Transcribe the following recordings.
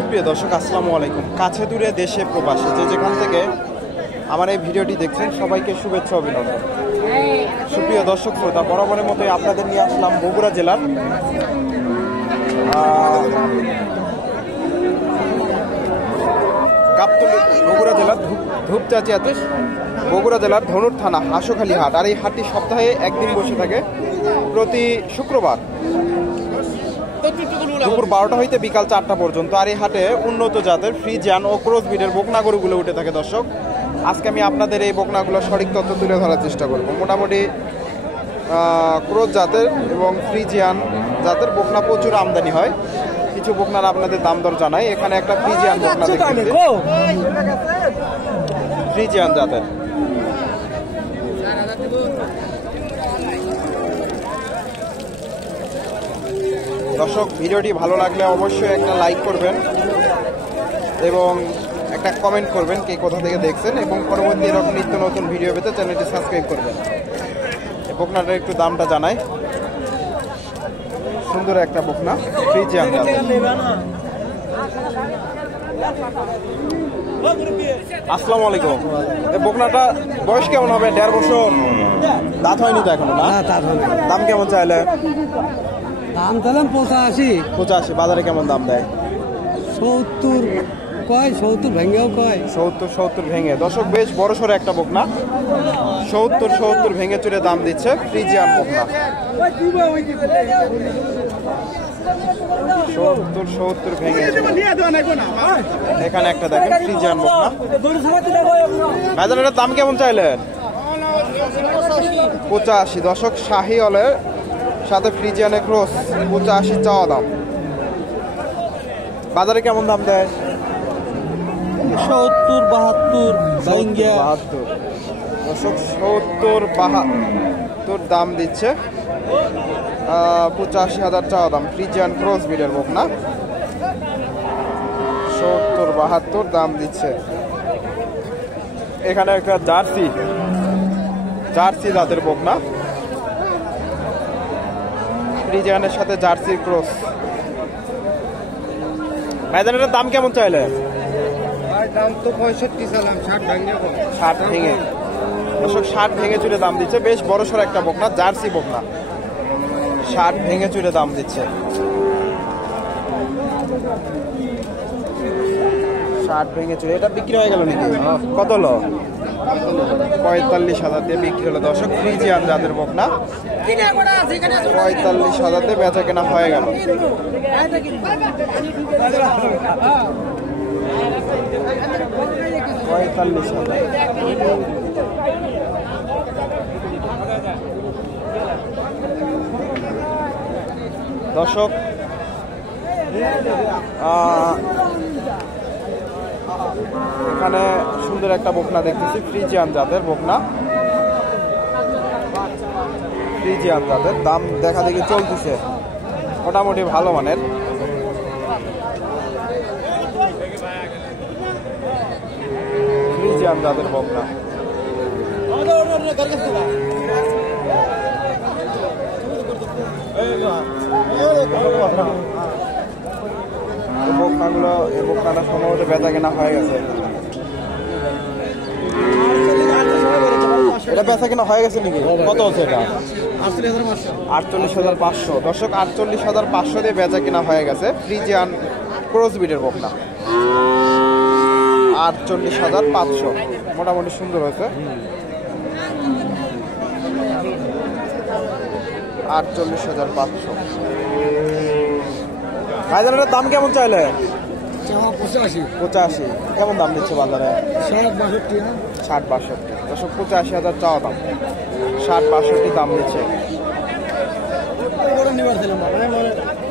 সুপ্রিয় দর্শক, আসসালামু আলাইকুম। কাছে দূরে দেশে প্রবাসে যে যেখান থেকে আমার এই ভিডিওটি দেখছেন সবাইকে শুভেচ্ছা অভিনন্দন। সুপ্রিয় দর্শক শ্রোতা, বরাবরের মতোই আপনাদের নিয়ে আসলাম বগুড়া জেলার গাবতলী, বগুড়া জেলার ধূপচাচিয়াতে, বগুড়া জেলার ধনুর থানা হাঁসখালী হাট। আর এই হাটটি সপ্তাহে একদিন বসে থাকে, প্রতি শুক্রবার দুপুর 12টা হইতে বিকাল 4টা পর্যন্ত। আর এই হাটে উন্নত জাতের ফ্রিজিয়ান ও ক্রস ব্রিডের বকনা গরুগুলো উঠে থাকে। দর্শক, আজকে আমি আপনাদের এই বকনাগুলোর সঠিক তথ্য তুলে ধরার চেষ্টা করব। মোটামুটি ক্রস জাতের এবং ফ্রিজিয়ান জাতের বকনা প্রচুর আমদানি হয়। কিছু বকনার আপনাদের দাম দর জানাই। এখানে একটা ফ্রিজিয়ান বকনা দেখতেছি, ফ্রিজিয়ান জাতের। দর্শক, ভিডিওটি ভালো লাগলে অবশ্যই একটা লাইক করবেন এবং একটা কমেন্ট করবেন কে কোথা থেকে দেখছেন, এবং পরবর্তী এরকম নিত্য নতুন ভিডিও পেতে চ্যানেলটি সাবস্ক্রাইব করবেন। এই বকনাটার একটু দামটা জানাই। সুন্দর একটা বকনা, ফ্রিজিয়ান জাতের। আসসালামু আলাইকুম। এই বকনাটা বয়স কেমন হবে? 1.5 বছর। দাঁত হয়নি তো এখনো? না, দাম কেমন চাইলে? দাম দিলাম 85। বাজারে কেমন দাম দেয়? 70 কয়, 70 ভেঙেও কয়। 70 ভেঙে। দর্শক, বেশ বড় সড়ো একটা বকনা। 70 ভেঙে চুরে দাম দিচ্ছে ফ্রিজিয়ান বকনা। 70 ভেঙে। এখানে একটা দেখেন ফ্রিজিয়ান বকনা। বাজারের দাম কেমন চাইলেন? 85। দর্শক, শাহিওয়ালের সাথে ফ্রিজিয়ানের ক্রস, 85 চাওয়া দাম। বাজারে কেমন দাম দেয়? 70 72 দর্শক, 70-72 দাম দিচ্ছে। 85,000 চাওয়া দাম। ফ্রিজিয়ান ক্রস ব্রিডের বকনা, 70-72 দাম দিচ্ছে। এখানে একটা জার্সি জাতের বকনা, ফ্রিজিয়ানের সাথে জার্সি ক্রস। ময়দানের দাম কেমন চাইলে? দাম তো 65 চালাম, 60 ভেঙে। দর্শক, 60 ভেঙে চুরে দাম দিচ্ছে। বেশ বড় সড়ো একটা বকনা, জার্সি বকনা। 60 ভেঙে চুরে দাম দিচ্ছে। 60 ভেঙে চুরে। এটা বিক্রি হয়ে গেল নাকি? কত হলো? 45,000 দিয়ে বিক্রি হলো। দর্শক, ফ্রিজিয়ান জাতের বকনা 45,000 দিয়ে বেচা কেনা হয়ে গেল। দর্শক, এখানে সুন্দর একটা বকনা দেখতেছি, ফ্রিজিয়ান জাতের বকনা। ফ্রিজিয়ান জাতের দাম দেখা দেখি চলতেছে, মোটামুটি ভালো মানের। ফ্রিজিয়ান জাতের বকনা। বকনাগুলো, এই বকনাটা সম্ভবত বেচা কেনা হয়ে গেছে। এটা বেচা কেনা হয়ে গেছে নাকি? কত হচ্ছে এটা? 48,500। দর্শক, 48,500 দিয়ে বেচা কেনা হয়ে গেছে ফ্রিজিয়ান ক্রস ব্রিডের বকনা। 48,500 মোটামুটি সুন্দর হয়েছে। 48,500। বাজারের দাম কেমন চাইলে? 85। কেমন দাম দিচ্ছে বাজারে? 60-62। দর্শক, 85,000 চাওয়া দাম, 60-62 দাম দিচ্ছে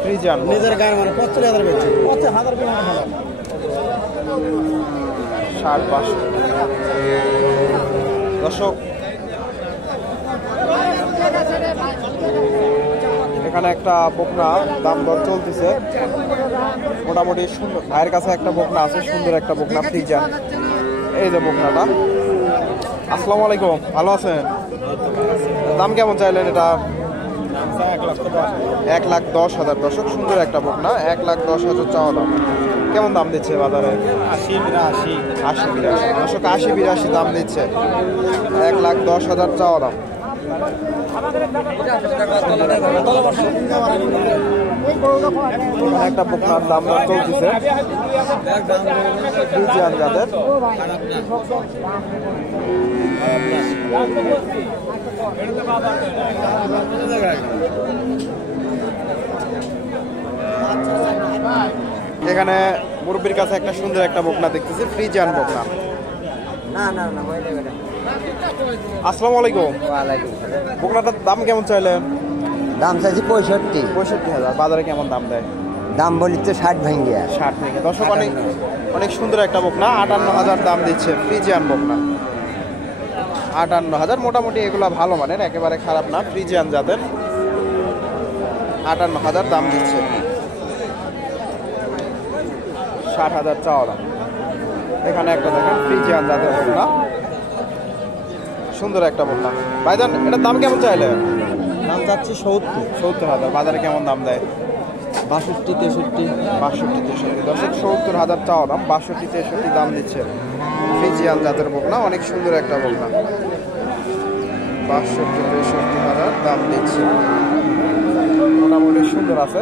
ফ্রিজিয়ান। নিজের গায়ে মানে 75,000 বেচছে। 60-62। দর্শক, এখানে একটা বকনা দাম দর চলতেছে মোটামুটি সুন্দর। ভাইয়ের কাছে একটা বকনা আছে, সুন্দর একটা বকনা ফ্রিজিয়ান। এই যে বকনাটা। আসসালামু আলাইকুম, ভালো আছেন? দাম কেমন চাইলেন এটা? 1,10,000। দর্শক, সুন্দর একটা বকনা, 1,10,000 চাওয়া দাম। কেমন দাম দিচ্ছে বাজারে? 80 82 দর্শক 80-82 দাম দিচ্ছে। 1,10,000 চাওয়া দাম। একটা বকনার দাম চলতেছে ফ্রিজিয়ান জাতের। এখানে মুরব্বির কাছে একটা সুন্দর একটা বকনা দেখতেছি, ফ্রিজিয়ান বকনা। আসসালামু আলাইকুম। বকনাটার দাম কেমন চাইলেন? দাম চাইছি 65। 65,000। বাজারে কেমন দাম দেয়? দাম বলি তো 60 ভাঙ্গিয়া। 60 থেকে। দর্শক অনেক সুন্দর একটা বকনা, 58,000 দাম দিচ্ছে ফ্রিজিয়ান বকনা। 58,000 মোটামুটি এগুলা ভালো মানের, একেবারে খারাপ না, ফ্রিজিয়ান জাতের। 58,000 দাম দিচ্ছে। 60,000 চাওয়া দাম। এখানে একটা দেখেন ফ্রিজিয়ান জাতের বকনা, সুন্দর একটা বকনা। ভাইজান এটার দাম কেমন চাইলে? দাম চাচ্ছি 70,000। বাজারে কেমন দাম দেয়? 62, 63। 62-63। দর্শক 70,000 চাওয়া দাম, 62-63 দাম দিচ্ছে ফ্রিজিয়ান জাতের বকনা, অনেক সুন্দর একটা বকনা। 62-63,000 দাম দিচ্ছে, মোটামুটি সুন্দর আছে।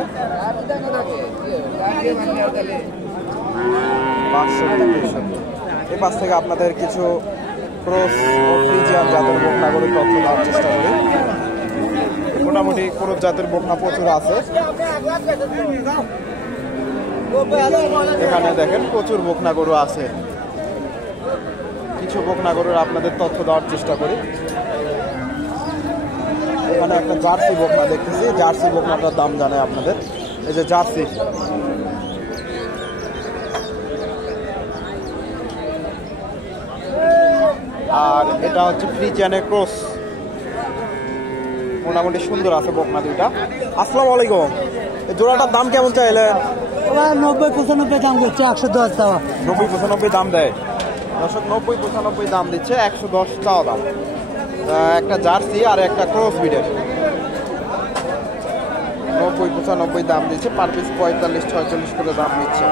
62-63। এই পাশ থেকে আপনাদের কিছু ক্রস ও ফ্রিজিয়ান জাতের বকনা করে তথ্য দেওয়ার চেষ্টা করি। মোটামুটি ক্রস জাতের বকনা প্রচুর আছে এখানে, দেখেন প্রচুর বকনা গরু আছে। কিছু বকনা গরুর আপনাদের তথ্য দেওয়ার চেষ্টা করি। এখানে একটা জার্সি বকনা দেখতেছি, জার্সি বকনাটার দাম জানে আপনাদের। এই যে জার্সি, আর এটা হচ্ছে ফ্রিজিয়ানের ক্রস, মোটামুটি সুন্দর আছে বকনা দুইটা। আসসালামু আলাইকুম। এই জোড়াটার দাম কেমন চাইলেন? 90-95 দাম করছে, 110 দেওয়া। 90-95 দাম দেয় দর্শক, 90-95 দাম দিচ্ছে, 110 চাওয়া দাম। একটা জার্সি আর একটা ক্রস বিডের, 90-95 দাম দিচ্ছে, পার পিস 45-46 করে দাম দিচ্ছে।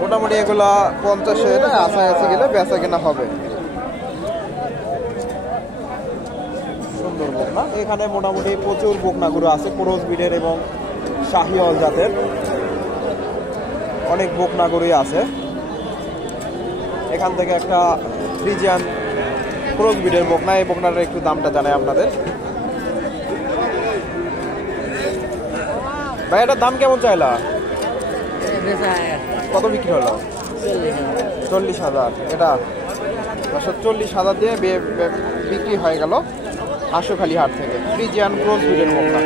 মোটামুটি এগুলা 50-এর আশায় গেলে বেচা কেনা হবে। সুন্দর বকনা। এখানে মোটামুটি প্রচুর বকনাগুলো আছে, ক্রস বিডের এবং শাহিওয়াল জাতের অনেক বকনাগরুই আছে। এখান থেকে একটা ফ্রিজিয়ান ক্রস বিডের বকনা, এই বকনাটার একটু দামটা জানাই আপনাদের। ভাই এটার দাম কেমন চাইলা? কত বিক্রি হলো? 40,000। এটা 40,000 দিয়ে বিক্রি হয়ে গেল আশুখালী হাট থেকে, ফ্রিজিয়ান ক্রস বিডের বকনা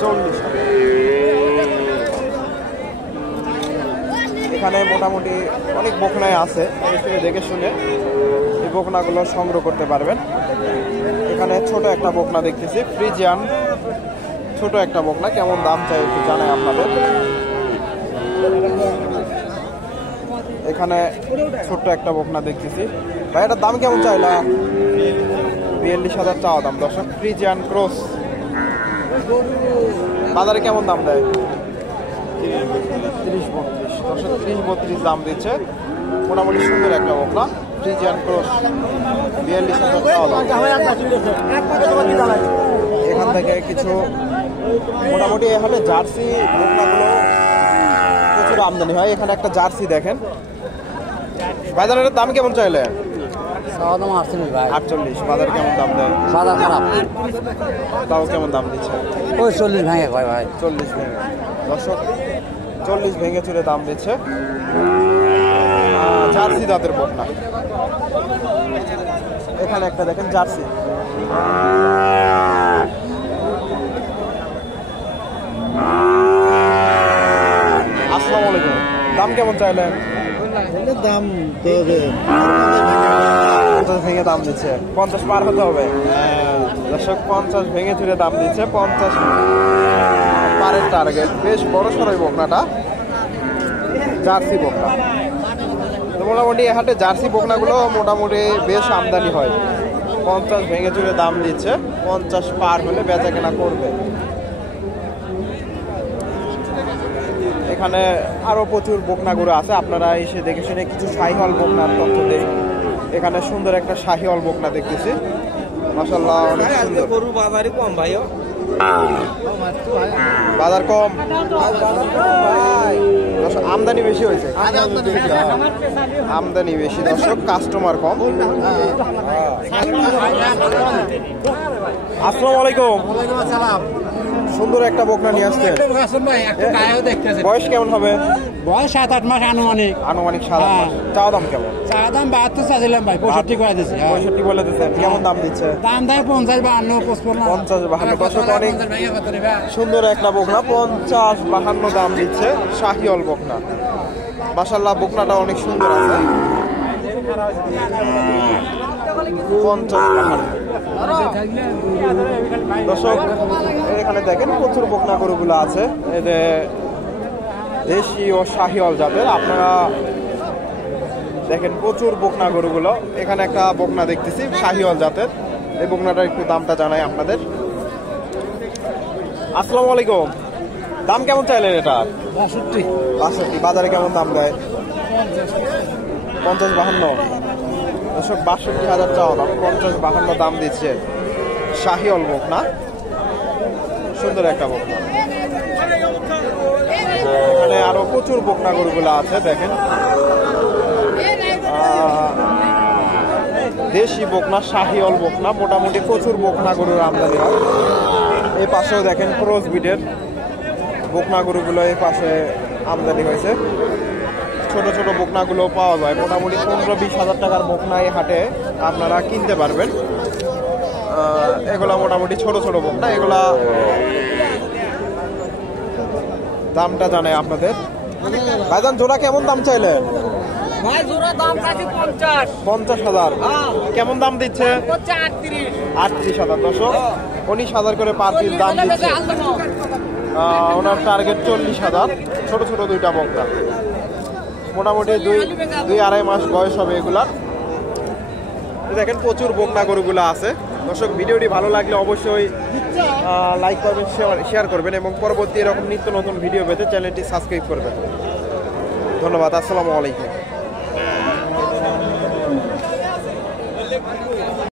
40,000। এখানে মোটামুটি অনেক বকনায় আছে, দেখে শুনে এই বকনাগুলো সংগ্রহ করতে পারবেন। এখানে ছোট একটা বকনা দেখতেছি, ফ্রিজিয়ান ছোট একটা বকনা, কেমন দাম চাই একটু জানাই আপনাদের। এখানে ছোট্ট একটা বকনা দেখতেছি। ভাই এটার দাম কেমন চাইলা? 42,000 চাওয়া দাম দর্শক, ফ্রিজিয়ান ক্রস। বাজারে কেমন দাম দেয়? 30-32 দর্শক, 30-32 দাম দিচ্ছে। মোটামুটি সুন্দর একটা বকনা, ফ্রিজিয়ান ক্রস, 42,000 চাওয়া দাম। এখান থেকে কিছু মোটামুটি এখানে জার্সি বকনাগুলো প্রচুর আমদানি হয়। এখানে একটা জার্সি দেখেন। বাজারের দাম কেমন চাইলে? 48। বাজারে কেমন দাম দেয়? বাজার খারাপ, তাও কেমন দাম দিচ্ছে? ওই 40 ভাঙে কয় ভাই। 40 ভেঙে দর্শক, 40 ভেঙে চুরে দাম দিচ্ছে, জার্সি দাঁতের বকনা। এখানে একটা দেখেন জার্সি। আসসালামু আলাইকুম। দাম কেমন চাইলেন? দাম তো 50 ভেঙে দাম দিচ্ছে, 50 পার হতে হবে দর্শক। 50 ভেঙে চুরে দাম দিচ্ছে, 50 পারের টার্গেট। বেশ বড় সড়ই বকনাটা, জার্সি বকনা। তো মোটামুটি এই হাটে জার্সি বকনাগুলো মোটামুটি বেশ আমদানি হয়। 50 ভেঙে চুরে দাম দিচ্ছে, 50 পার হলে বেচা কেনা করবে। এখানে আরো প্রচুর বকনা গরু আছে, আপনারা এসে দেখে শুনে কিছু শাহিওয়াল বকনার তথ্য দেই। এখানে সুন্দর একটা শাহিওয়াল বকনা দেখতেছি, মাশাআল্লাহ অনেক সুন্দর। গরু বাজারে কম ভাইও, বাজার কম, দর্শক আমদানি বেশি হয়েছে, আমদানি বেশি দর্শক, কাস্টমার কম। আসসালামু আলাইকুম। সুন্দর একটা বকনা নিয়ে আসছেন, বয়স কেমন হবে? বয়স 7-8 মাস আনুমানিক। আনুমানিক 7-8 মাস। চাওয়া দাম কেমন? চা দাম 72 চাইছিলাম ভাই, 65 করে দিছি। 65 বলে দিচ্ছেন, কেমন দাম দিচ্ছে? দাম দেয় 50, 52, 55। 50-52 দর্শক, অনেক সুন্দর একটা বকনা, 50-52 দাম দিচ্ছে, শাহিওয়াল বকনা। মাশাআল্লাহ বকনাটা অনেক সুন্দর আছে। 50-52 দর্শক, এখানে দেখেন প্রচুর বকনা গরুগুলো আছে, এই যে দেশি ও শাহিওয়াল জাতের। আপনারা দেখেন প্রচুর বকনা গরুগুলো। এখানে একটা বকনা দেখতেছি শাহিওয়াল জাতের, এই বকনাটার একটু দামটা জানাই আপনাদের। আসসালামু আলাইকুম। দাম কেমন চাইলেন এটা? 62। বাজারে কেমন দাম দেয়? 50-52 দর্শক, 62,000 চাওয়া দাম, 50-52 দাম দিচ্ছে শাহিওয়াল বকনা, সুন্দর একটা বকনা। এখানে আরো প্রচুর বকনা গরুগুলো আছে, দেখেন দেশি বকনা, শাহিওয়াল বকনা, মোটামুটি প্রচুর বকনা গরুর আমদানি হয়। এই পাশেও দেখেন ক্রস বিডের বকনা গরুগুলো এই পাশে আমদানি হয়েছে। ছোট ছোট বকনাগুলো পাওয়া যায়, মোটামুটি 15-20 হাজার টাকার বকনা এই হাটে আপনারা কিনতে পারবেন। এগুলা মোটামুটি ছোট ছোট বকনা, এগুলা দামটা জানাই আপনাদের। ভাইজান জোড়া কেমন দাম চাইলেন? ভাই জোড়া দাম চাইছি 50,000। কেমন দাম দিচ্ছে? 38,000 দর্শক, 19,000 করে পার পিস দাম দিচ্ছে। ওনার টার্গেট 40,000। ছোট ছোট দুইটা বকনা, মোটামুটি 2-2.5 মাস বয়স হবে এগুলার। দেখেন প্রচুর বকনা গরুগুলো আছে। দর্শক, ভিডিওটি ভালো লাগলে অবশ্যই লাইক করবেন, শেয়ার করবেন এবং পরবর্তী এরকম নিত্য নতুন ভিডিও পেতে চ্যানেলটি সাবস্ক্রাইব করবেন। ধন্যবাদ। আসসালামু আলাইকুম।